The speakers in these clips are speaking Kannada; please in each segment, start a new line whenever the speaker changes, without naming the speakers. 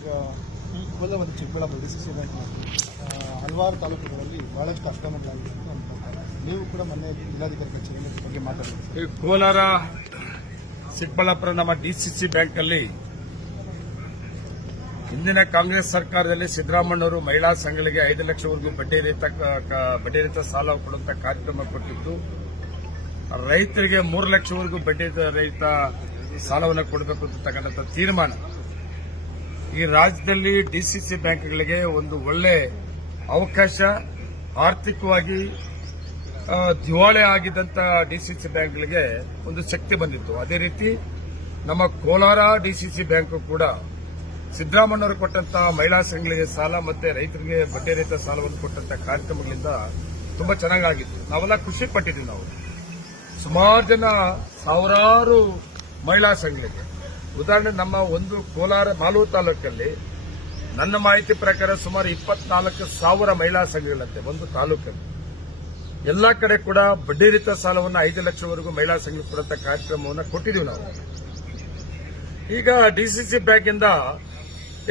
ಈಗ ಕೋಲಾರ ಒಂದು Chikkaballapur D C C bank ಹಲವಾರು ತಾಲೂಕುಗಳಲ್ಲಿ ಬಹಳಷ್ಟು ಅಕ್ರಮಗಳಾಗಿದೆ ನೀವು ಕೂಡ ಮೊನ್ನೆ ಜಿಲ್ಲಾಧಿಕಾರಿ ಕಚೇರಿ ಬಗ್ಗೆ ಮಾತಾಡಿದ್ರಿ.
ಈ ಕೋಲಾರ ಚಿಕ್ಕಬಳ್ಳಾಪುರ ನಮ್ಮ ಡಿ ಸಿ ಸಿ ಬ್ಯಾಂಕಲ್ಲಿ ಹಿಂದಿನ ಕಾಂಗ್ರೆಸ್ ಸರ್ಕಾರದಲ್ಲಿ ಸಿದ್ದರಾಮಣ್ಣವರು ಮಹಿಳಾ ಸಂಘಗಳಿಗೆ ಐದು ಲಕ್ಷವರೆಗೂ ಬಡ್ಡಿ ರಹಿತ ಕ- ಕ- ಬಡ್ಡಿ ರಹಿತ ಸಾಲ ಕೊಡುವಂತ ಕಾರ್ಯಕ್ರಮ ಕೊಟ್ಟಿದ್ದು. ರೈತರಿಗೆ ಮೂರು ಲಕ್ಷವರೆಗೂ ಬಡ್ಡಿ ರಹಿತ ಸಾಲವನ್ನು ಕೊಡಬೇಕು ಅಂತ ತಗೊಂಡಂತ ತೀರ್ಮಾನ. ಈ ರಾಜ್ಯದಲ್ಲಿ ಡಿಸಿಸಿ ಬ್ಯಾಂಕ್ಗಳಿಗೆ ಒಂದು ಒಳ್ಳೆ ಅವಕಾಶ, ಆರ್ಥಿಕವಾಗಿ ದಿವಾಳಿ ಆಗಿದ್ದಂತ ಡಿಸಿಸಿ ಬ್ಯಾಂಕ್ಗಳಿಗೆ ಒಂದು ಶಕ್ತಿ ಬಂದಿತ್ತು. ಅದೇ ರೀತಿ ನಮ್ಮ ಕೋಲಾರ ಡಿಸಿಸಿ ಬ್ಯಾಂಕ್ ಕೂಡ ಸಿದ್ದರಾಮಣ್ಣವರು ಕೊಟ್ಟಂತ ಮಹಿಳಾ ಸಂಘಗಳಿಗೆ ಸಾಲ ಮತ್ತೆ ರೈತರಿಗೆ ಬಡ್ಡಿ ರಹಿತ ಸಾಲವನ್ನು ಕೊಟ್ಟಂತ ಕಾರ್ಯಕ್ರಮಗಳಿಂದ ತುಂಬಾ ಚೆನ್ನಾಗಾಗಿತ್ತು. ನಾವೆಲ್ಲ ಖುಷಿ ಪಟ್ಟಿದ್ದೀವಿ ನಾವು. ಸುಮಾರು ಜನ ಸಾವಿರಾರು ಮಹಿಳಾ ಸಂಘಗಳಿಗೆ. ಉದಾಹರಣೆ, ನಮ್ಮ ಒಂದು ಕೋಲಾರ ಮಾಲೂರು ತಾಲೂಕಲ್ಲಿ ನನ್ನ ಮಾಹಿತಿ ಪ್ರಕಾರ ಸುಮಾರು ಇಪ್ಪತ್ನಾಲ್ಕು ಸಾವಿರ ಮಹಿಳಾ ಸಂಘಗಳಂತೆ, ಒಂದು ತಾಲೂಕಲ್ಲಿ. ಎಲ್ಲಾ ಕಡೆ ಕೂಡ ಬಡ್ಡಿ ರಹಿತ ಸಾಲವನ್ನು ಐದು ಲಕ್ಷವರೆಗೂ ಮಹಿಳಾ ಸಂಘ ಕೊಡುವಂತಹ ಕಾರ್ಯಕ್ರಮವನ್ನು ಕೊಟ್ಟಿದ್ದೀವಿ ನಾವು. ಈಗ ಡಿಸಿಸಿ ಬ್ಯಾಂಕ್ ಇಂದ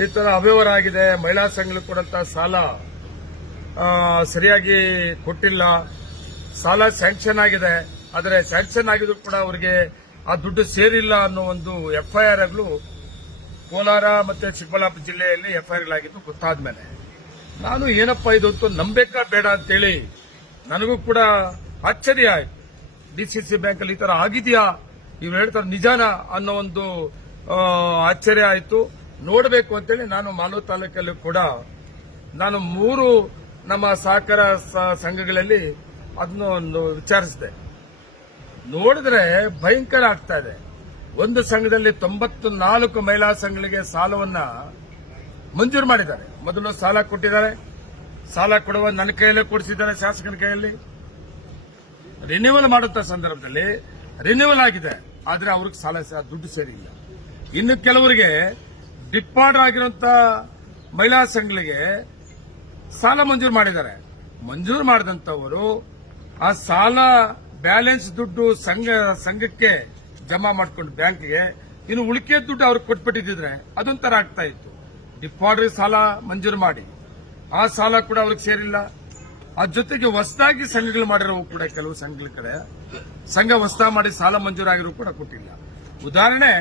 ಈ ತರ ಅವ್ಯವಹಾರ ಆಗಿದೆ, ಮಹಿಳಾ ಸಂಘಗಳು ಕೊಡಂತ ಸಾಲ ಸರಿಯಾಗಿ ಕೊಟ್ಟಿಲ್ಲ. ಸಾಲ ಸ್ಯಾಂಕ್ಷನ್ ಆಗಿದೆ. ಆದರೆ ಸ್ಯಾಂಕ್ಷನ್ ಆಗಿದ್ರು ಕೂಡ ಅವರಿಗೆ ಆ ದುಡ್ಡು ಸೇರಿಲ್ಲ ಅನ್ನೋ ಒಂದು ಎಫ್ಐಆರ್ ಆಗಲು ಕೋಲಾರ ಮತ್ತೆ ಚಿಕ್ಕಬಳ್ಳಾಪುರ ಜಿಲ್ಲೆಯಲ್ಲಿ ಎಫ್ಐಆರ್ ಆಗಿದ್ದು ಗೊತ್ತಾದ ಮೇಲೆ ನಾನು ಏನಪ್ಪಾ ಇದು ಅಂತ ನಂಬೇಕಾ ಬೇಡ ಅಂತೇಳಿ ನನಗೂ ಕೂಡ ಆಶ್ಚರ್ಯ ಆಯ್ತು. ಡಿಸಿಸಿ ಬ್ಯಾಂಕ್ ಅಲ್ಲಿ ಈ ತರ ಆಗಿದೆಯಾ? ಇವ್ರು ಹೇಳ್ತಾರೆ ನಿಜಾನ ಅನ್ನೋ ಒಂದು ಆಶ್ಚರ್ಯ ಆಯ್ತು. ನೋಡಬೇಕು ಅಂತೇಳಿ ನಾನು ಮಾಲೂರು ತಾಲೂಕಲ್ಲಿ ಕೂಡ ನಾನು ಮೂರು ನಮ್ಮ ಸಹಕಾರ ಸ- ಸಂಘಗಳಲ್ಲಿ ಅದನ್ನು ವಿಚಾರಿಸಿದೆ. ನೋಡಿದ್ರೆ ಭಯಂಕರ ಆಗ್ತಾ ಇದೆ. ಒಂದು ಸಂಘದಲ್ಲಿ ತೊಂಬತ್ತು ನಾಲ್ಕು ಮಹಿಳಾ ಸಂಘಗಳಿಗೆ ಸಾಲವನ್ನ ಮಂಜೂರು ಮಾಡಿದ್ದಾರೆ. ಮೊದಲು ಸಾಲ ಕೊಟ್ಟಿದ್ದಾರೆ. ಸಾಲ ಕೊಡುವ ನನ್ನ ಕೈಯಲ್ಲೇ ಕೊಡಿಸಿದ್ದಾರೆ ಶಾಸಕನ ಕೈಯಲ್ಲಿ. ರಿನ್ಯೂವಲ್ ಮಾಡುತ್ತ ಸಂದರ್ಭದಲ್ಲಿ ರಿನ್ಯೂವಲ್ ಆಗಿದೆ. ಆದರೆ ಅವ್ರಿಗೆ ಸಾಲ ದುಡ್ಡು ಸೇರಿಲ್ಲ. ಇನ್ನು ಕೆಲವರಿಗೆ ಡಿಪಾರ್ಟ್ ಆಗಿರುವಂತ ಮಹಿಳಾ ಸಂಘಗಳಿಗೆ ಸಾಲ ಮಂಜೂರು ಮಾಡಿದ್ದಾರೆ. ಮಂಜೂರು ಮಾಡಿದಂತವರು ಆ ಸಾಲ ಬ್ಯಾಲೆನ್ಸ್ ದುಡ್ಡು ಸಂಘ, ಸಂಘಕ್ಕೆ ಜಮಾ ಮಾಡಿಕೊಂಡು ಬ್ಯಾಂಕ್ಗೆ, ಇನ್ನು ಉಳಿಕೆ ದುಡ್ಡು ಅವ್ರಿಗೆ ಕೊಟ್ಬಿಟ್ಟಿದ್ರೆ ಅದೊಂಥರ ಆಗ್ತಾ ಇತ್ತು. ಡಿಫಾಲ್ಟ್ ಸಾಲ ಮಂಜೂರು ಮಾಡಿ. ಆ ಸಾಲ ಕೂಡ ಅವ್ರಿಗೆ ಸೇರಿಲ್ಲ. ಆ ಜೊತೆಗೆ ಹೊಸದಾಗಿ ಸಂಘಗಳು ಮಾಡಿರೋ ಕೂಡ ಕೆಲವು ಸಂಘಗಳ ಕಡೆ. ಸಂಘ ಹೊಸದಾ ಮಾಡಿ ಸಾಲ ಮಂಜೂರಾಗಿರೋ ಕೂಡ ಕೊಟ್ಟಿಲ್ಲ. ಉದಾಹರಣೆ,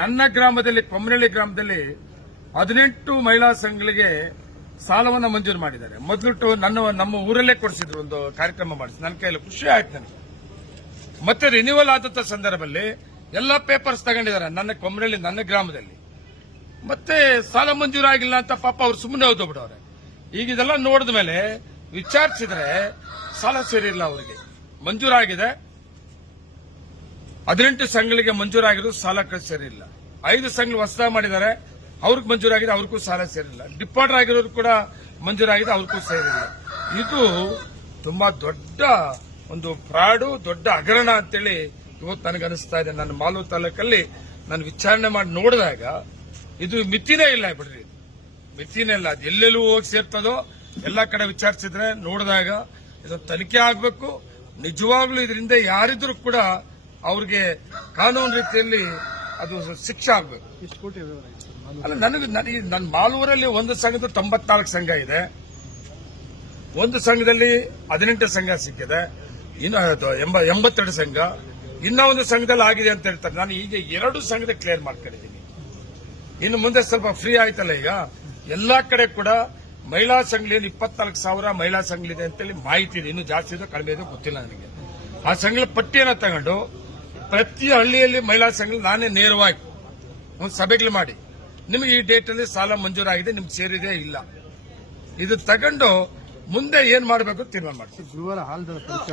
ನನ್ನ ಗ್ರಾಮದಲ್ಲಿ ಕೊಮ್ಮನಹಳ್ಳಿ ಗ್ರಾಮದಲ್ಲಿ ಹದಿನೆಂಟು ಮಹಿಳಾ ಸಂಘಗಳಿಗೆ ಸಾಲವನ್ನು ಮಂಜೂರು ಮಾಡಿದ್ದಾರೆ. ಮೊದಲಿಟ್ಟು ನನ್ನ, ನಮ್ಮ ಊರಲ್ಲೇ ಕೊಡಿಸಿದ್ರು ಒಂದು ಕಾರ್ಯಕ್ರಮ ಮಾಡಿಸಿ. ನನ್ನ ಕೈಯಲ್ಲಿ ಖುಷಿ ಆಯ್ತು ನನಗೆ. ಮತ್ತೆ ರಿನ್ಯೂವಲ್ ಆದಂತ ಸಂದರ್ಭದಲ್ಲಿ ಎಲ್ಲ ಪೇಪರ್ಸ್ ತಗೊಂಡಿದ್ದಾರೆ. ನನ್ನ ಕೊಮ್ರಳ್ಳಿ ನನ್ನ ಗ್ರಾಮದಲ್ಲಿ. ಮತ್ತೆ ಸಾಲ ಮಂಜೂರಾಗಿಲ್ಲ ಅಂತ ಪಾಪ ಅವ್ರು ಸುಮ್ಮನೆ ಹೋಗ್ಬಿಡವ್ರೆ ಈಗ ಇದೆಲ್ಲ ನೋಡಿದ ಮೇಲೆ ವಿಚಾರಿಸಿದ್ರೆ ಸಾಲ ಸೇರಿಲ್ಲ ಅವರಿಗೆ. ಮಂಜೂರಾಗಿದೆ. ಹದಿನೆಂಟು ಸಂಘಗಳಿಗೆ ಮಂಜೂರಾಗಿರೋದು ಸಾಲ ಸೇರಿಲ್ಲ. ಐದು ಸಂಘ ಹೊಸದಾಗಿ ಮಾಡಿದ್ದಾರೆ. ಅವ್ರಿಗೆ ಮಂಜೂರಾಗಿದೆ, ಅವ್ರಿಗೂ ಸಾಲ ಸೇರಿಲ್ಲ. ಡಿಪಾರ್ಟರ್ ಆಗಿರೋರು ಕೂಡ ಮಂಜೂರಾಗಿದೆ, ಅವ್ರಿಗೂ ಸೇರಿಲ್ಲ. ಇದು ತುಂಬಾ ದೊಡ್ಡ ಒಂದು ಫ್ರಾಡು ದೊಡ್ಡ ಹಗರಣ ಅಂತೇಳಿ ಇವತ್ತು ನನಗೆ ಅನಿಸ್ತಾ ಇದೆ. ನನ್ನ ಮಾಲೂರು ತಾಲೂಕಲ್ಲಿ ನಾನು ವಿಚಾರಣೆ ಮಾಡಿ ನೋಡಿದಾಗ ಇದು ಮಿತಿನೇ ಇಲ್ಲ ಬಿಡ್ರಿ. ಮಿತಿನೇ ಇಲ್ಲ. ಅದು ಎಲ್ಲೆಲ್ಲೂ ಹೋಗಿ ಸೇರ್ತದೋ ಎಲ್ಲ ಕಡೆ ವಿಚಾರಿಸಿದ್ರೆ ನೋಡಿದಾಗ ಇದು ತನಿಖೆ ಆಗಬೇಕು. ನಿಜವಾಗ್ಲೂ ಇದರಿಂದ ಯಾರಿದ್ರು ಕೂಡ ಅವ್ರಿಗೆ ಕಾನೂನು ರೀತಿಯಲ್ಲಿ ಅದು ಶಿಕ್ಷೆ ಆಗಬೇಕು. ಅಲ್ಲ ನನಗೆ ನನಗೆ ನನ್ನ ಮಾಲೂರಲ್ಲಿ ಒಂದು ಸಂಘದ ತೊಂಬತ್ನಾಲ್ಕು ಸಂಘ ಇದೆ. ಒಂದು ಸಂಘದಲ್ಲಿ ಹದಿನೆಂಟು ಸಂಘ ಸಿಕ್ಕಿದೆ. ಇನ್ನು ಎಂಬ- ಎಂಬತ್ತೆರಡು ಸಂಘ, ಇನ್ನೂ ಒಂದು ಸಂಘದಲ್ಲಿ ಆಗಿದೆ ಅಂತ ಹೇಳ್ತಾರೆ. ನಾನು ಈಗ ಎರಡು ಸಂಘದ ಕ್ಲಿಯರ್ ಮಾಡ್ಕೊಂಡಿದ್ದೀನಿ. ಇನ್ನು ಮುಂದೆ ಸ್ವಲ್ಪ ಫ್ರೀ ಆಯ್ತಲ್ಲ ಈಗ? ಎಲ್ಲಾ ಕಡೆ ಕೂಡ ಮಹಿಳಾ ಸಂಘಲೇನು ಇಪ್ಪತ್ನಾಲ್ಕು ಸಾವಿರ ಮಹಿಳಾ ಸಂಘಲಿದೆ ಅಂತೇಳಿ ಮಾಹಿತಿ ಇದೆ. ಇನ್ನು ಜಾಸ್ತಿ ಇದೆ, ಕಡಿಮೆ ಇದೆ, ಗೊತ್ತಿಲ್ಲ ನನಗೆ. ಆ ಸಂಘಗಳ ಪಟ್ಟಿಯನ್ನು ತಗೊಂಡು ಪ್ರತಿ ಹಳ್ಳಿಯಲ್ಲಿ ಮಹಿಳಾ ಸಂಘ ನಾನೇ ನೇರವಾಗಿ ಒಂದು ಸಭೆಗಳು ಮಾಡಿ. ನಿಮಗೆ ಈ ಡೇಟಲ್ಲಿ ಸಾಲ ಮಂಜೂರಾಗಿದೆ, ನಿಮ್ಗೆ ಸೇರಿದೆ ಇಲ್ಲ. ಇದು ತಗೊಂಡು ಮುಂದೆ ಏನ್ ಮಾಡಬೇಕು ತೀರ್ಮಾನ ಮಾಡಿ
ಗುರುವಾರ ಹಾಲ್ದ ಪರೀಕ್ಷೆ.